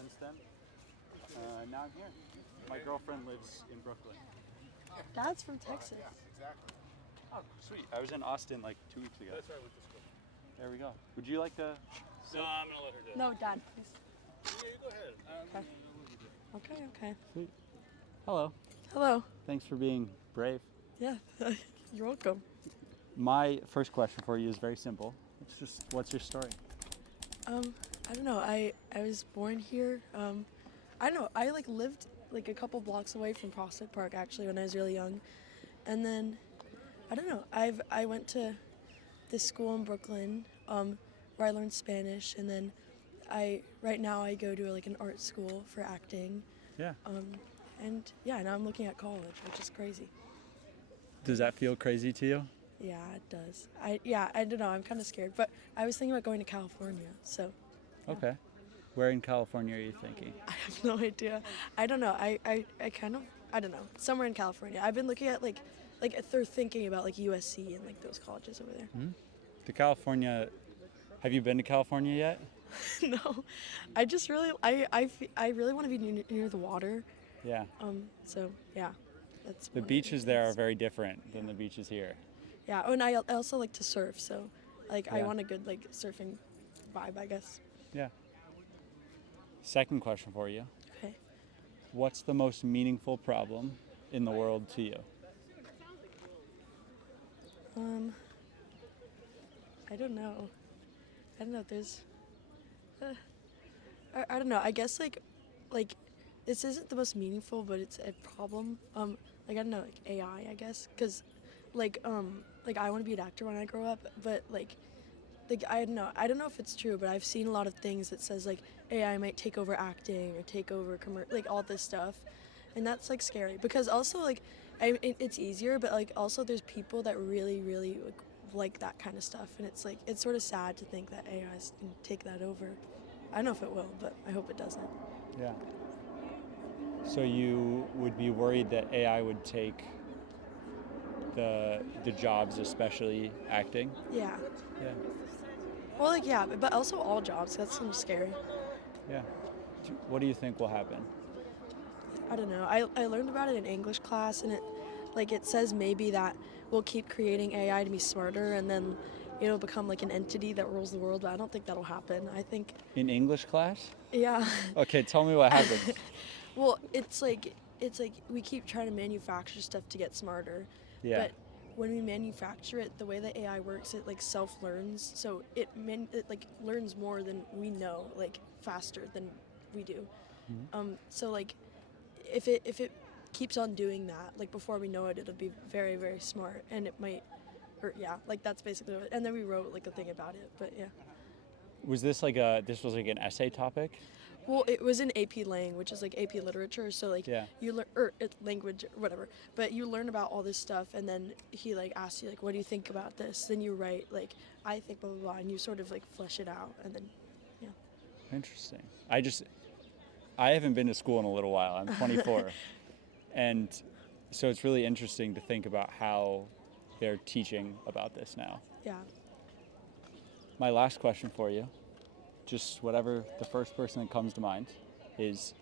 since then. Now I'm here. My girlfriend lives in Brooklyn. Dad's from Texas. Yeah, exactly. Oh, sweet. I was in Austin like 2 weeks ago. That's right with the school. There we go. Would you like to? No, I'm gonna let her do it. No, Dad, please. Yeah, you go ahead. Okay. Sweet. Hello. Hello. Thanks for being brave. Yeah, you're welcome. My first question for you is very simple. It's just, what's your story? I don't know. I was born here. I don't know. I lived a couple blocks away from Prospect Park actually when I was really young, and then I don't know. I went to this school in Brooklyn where I learned Spanish, and then right now I go to an art school for acting, Yeah. and yeah, now I'm looking at college, which is crazy. Does that feel crazy to you? Yeah, it does. I don't know. I'm kind of scared, but I was thinking about going to California. So. Yeah. Okay. Where in California are you thinking? I have no idea. I don't know. I kind of I don't know. Somewhere in California. I've been looking at they're thinking about USC and those colleges over there. Hmm? To California. Have you been to California yet? No, I just really I really want to be near the water. Yeah. So yeah, that's The one of beaches there are things. very different than the beaches here. Yeah. Oh, and I also like to surf. So I Yeah. want a good surfing vibe, I guess. Yeah. Second question for you. Okay. What's the most meaningful problem in the world to you? I don't know. There's. I don't know. I guess this isn't the most meaningful, but it's a problem. I don't know, AI. I guess, because, I want to be an actor when I grow up, but I don't know. I don't know if it's true, but I've seen a lot of things that says AI might take over acting or take over all this stuff, and that's scary because also it's easier, but also there's people that really really like that kind of stuff, and it's sort of sad to think that AI is gonna take that over. I don't know if it will, but I hope it doesn't. Yeah. So you would be worried that AI would take the jobs, especially acting? Yeah. Yeah. Well, yeah, but also all jobs. That's kind of scary. Yeah. What do you think will happen? I don't know. I learned about it in English class, and it says maybe that we'll keep creating AI to be smarter, and then it'll become an entity that rules the world. But I don't think that'll happen. I think. In English class? Yeah. Okay, tell me what happens. Well, it's we keep trying to manufacture stuff to get smarter. Yeah. But when we manufacture it, the way that AI works, it self learns. So it learns more than we know, faster than we do. Mm-hmm. So if it keeps on doing that, before we know it, it'll be very very smart, and it might. Or yeah, that's basically what. And then we wrote a thing about it. But yeah. Was this this was an essay topic? Well, it was in AP Lang, which is AP Literature. So Yeah. you learn language or whatever, but you learn about all this stuff, and then he asks you what do you think about this? Then you write I think blah blah blah, and you sort of flesh it out, and then yeah. Interesting. I haven't been to school in a little while. I'm 24. And so it's really interesting to think about how they're teaching about this now. Yeah. My last question for you, just whatever the first person that comes to mind, is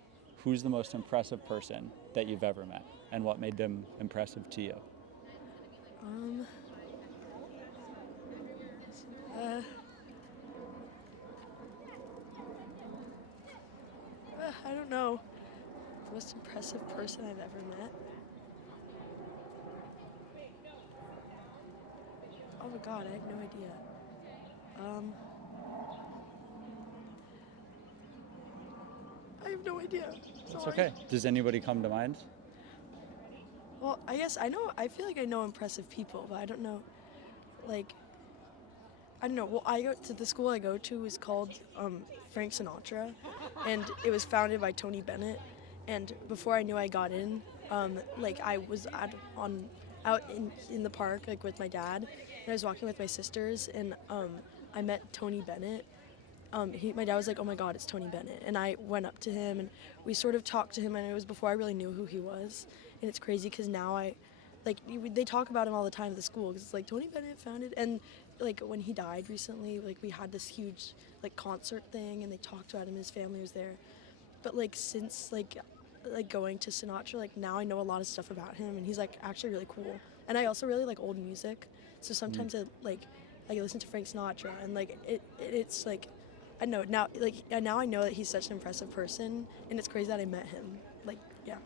who's the most impressive person that you've ever met, and what made them impressive to you? I don't know. The most impressive person I've ever met. Oh my god, I have no idea. I have no idea. It's Sorry. okay. Does anybody come to mind? Well, I guess I know. I feel I know impressive people, but I don't know. I don't know. Well, I go to the school I go to is called Frank Sinatra, and it was founded by Tony Bennett. And before I knew I got in, I was out in the park with my dad, and I was walking with my sisters, and I met Tony Bennett. My dad was like, "Oh my God, it's Tony Bennett," and I went up to him, and we sort of talked to him, and it was before I really knew who he was, and it's crazy because now they talk about him all the time at the school because it's Tony Bennett founded, and when he died recently, we had this huge concert thing, and they talked about him, his family was there, but like since like going to Sinatra, like now I know a lot of stuff about him, and he's like actually really cool. And I also really like old music, so sometimes I listen to Frank Sinatra, and like it's like I know now now I know that he's such an impressive person, and it's crazy that I met him. Like yeah.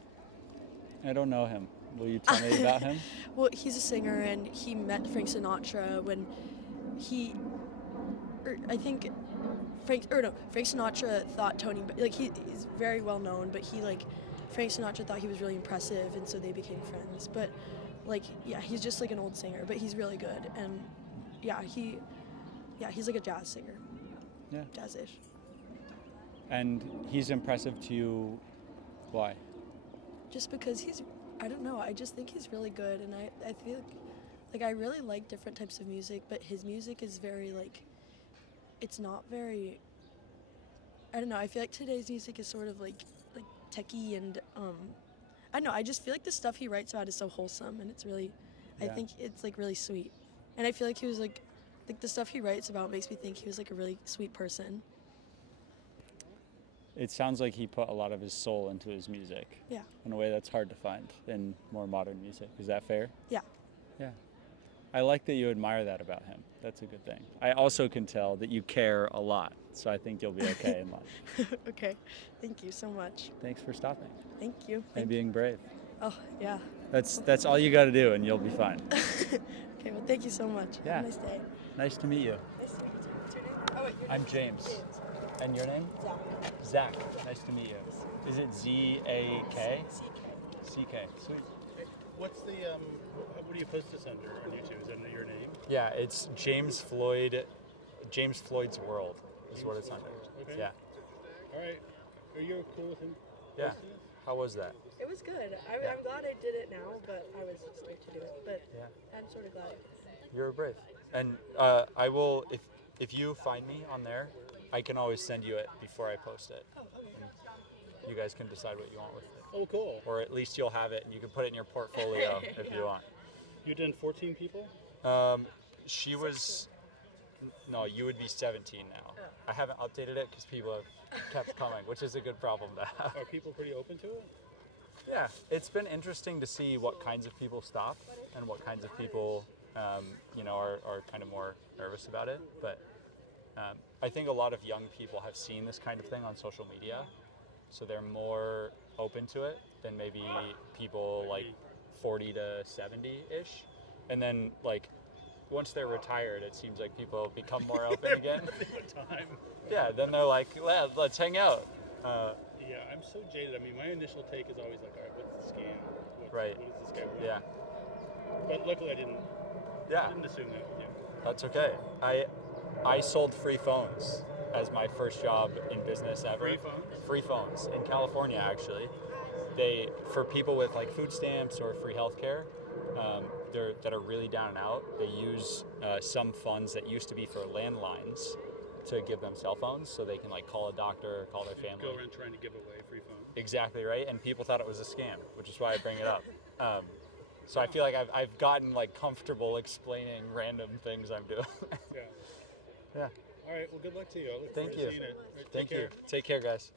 I don't know him. Will you tell me about him? Well, he's a singer, and he met Frank Sinatra when he, or I think Frank Sinatra thought he's very well known, but Frank Sinatra thought he was really impressive, and so they became friends. But like yeah, he's just like an old singer, but he's really good, and he's like a jazz singer, Yeah. jazz-ish. And he's impressive to you. Why? Just because I don't know, I just think he's really good, and I feel like I really like different types of music, but his music is very it's not very, I don't know, I feel like today's music is sort of like techie, and I don't know, I just feel like the stuff he writes about is so wholesome, and it's really, I Yeah. think it's like really sweet. And I feel like he was like the stuff he writes about makes me think he was like a really sweet person. It sounds like he put a lot of his soul into his music. Yeah. In a way that's hard to find in more modern music. Is that fair? Yeah. Yeah. I like that you admire that about him. That's a good thing. I also can tell that you care a lot, so I think you'll be okay in life. Okay. Thank you so much. Thanks for stopping Thank you. and being brave. Oh, yeah. That's all you got to do, and you'll be fine. Okay, well, thank you so much. Yeah. Have a nice day. Nice to meet you. Nice to meet you. What's your name? Oh, wait, I'm James. And your name? Zach. Zach. Nice to meet you. Is it Z-A-K? C-K. Sweet. What's the what do you post this under on YouTube? Is that under your name? Yeah, it's James Floyd. James Floyd's World is what it's under. Okay. Yeah. All right. Are you cool with him? Yeah. posting this? How was that? It was good. I'm glad I did it now, but I was scared to do it. But Yeah. I'm sort of glad. You're brave. And I will, if you find me on there, I can always send you it before I post it. Oh, okay. And you guys can decide what you want with it. Oh, cool. Or at least you'll have it and you can put it in your portfolio if you want. You done 14 people? She was, no, you would be 17 now. I haven't updated it because people have kept coming, which is a good problem to have. Are people pretty open to it? Yeah, it's been interesting to see what kinds of people stop and what kinds of people, are kind of more nervous about it. But I think a lot of young people have seen this kind of thing on social media, so they're more open to it than maybe people like 40 to 70-ish. And then like once they're retired, it seems like people become more open again. Time. Yeah, then they're like, let's hang out. Yeah, I'm so jaded. I mean, my initial take is always like, all right, what's the scam? Right. What does this guy want? Yeah. But luckily, I didn't assume that. Yeah. That's okay. I sold free phones as my first job in business ever. Free phones? Free phones in California, actually. They, for people with like food stamps or free healthcare, that are really down and out, they use some funds that used to be for landlines to give them cell phones so they can like call a doctor, call their family. Go around trying to give away free phones. Exactly right, and people thought it was a scam, which is why I bring it up. So I feel like I've gotten like comfortable explaining random things I'm doing. Yeah. Yeah. All right. Well, good luck to you. I look Thank forward you. to seeing it. All right, Thank take care. you. Take care, guys.